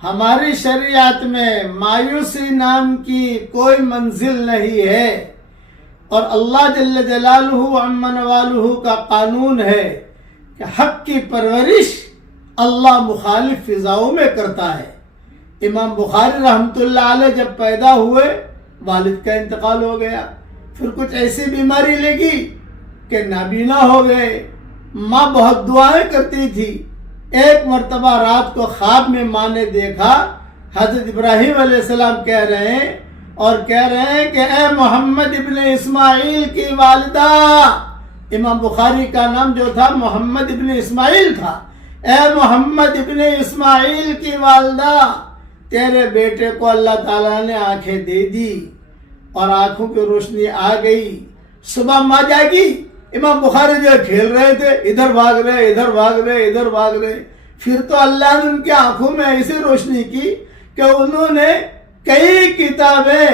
ہماری شریعت میں مایوسی نام کی کوئی منزل نہیں ہے، اور اللہ جل جلالہ عمن والہ کا قانون ہے کہ حق کی پرورش اللہ مخالف فضاؤں میں کرتا ہے۔ امام بخاری رحمۃ اللہ علیہ جب پیدا ہوئے والد کا انتقال ہو گیا، پھر کچھ ایسی بیماری لگی کہ نابینا ہو گئے۔ ماں بہت دعائیں کرتی تھی۔ ایک مرتبہ رات کو خواب میں ماں نے دیکھا حضرت ابراہیم علیہ السلام کہہ رہے ہیں کہ اے محمد ابن اسماعیل کی والدہ، امام بخاری کا نام جو تھا محمد ابن اسماعیل تھا، اے محمد ابن اسماعیل کی والدہ، تیرے بیٹے کو اللہ تعالیٰ نے آنکھیں دے دی اور آنکھوں کی روشنی آ گئی۔ صبح ماں جاگی، امام بخاری جو کھیل رہے تھے، ادھر بھاگ رہے، پھر تو اللہ نے ان کی آنکھوں میں ایسی روشنی کی کہ انہوں نے کئی کتابیں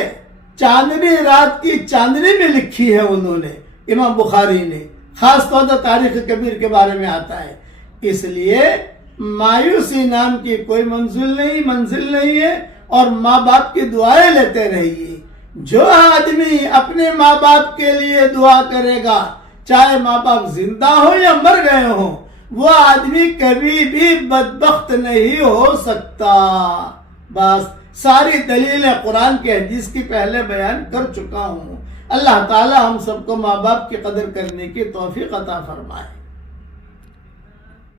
چاندنی رات کی چاندنی میں لکھی ہے انہوں نے، امام بخاری نے، خاص طور پر تاریخ کبیر کے بارے میں آتا ہے۔ اس لیے مایوسی نام کی کوئی منزل نہیں ہے، اور ماں باپ کی دعائیں لیتے رہیے۔ جو آدمی اپنے ماں باپ کے لیے دعا کرے گا، چاہے ماں باپ زندہ ہو یا مر گئے ہوں، وہ آدمی کبھی بھی بدبخت نہیں ہو سکتا۔ بس ساری دلیلیں قرآن کی حدیث کی پہلے بیان کر چکا ہوں۔ اللہ تعالی ہم سب کو ماں باپ کی قدر کرنے کی توفیق عطا فرمائے۔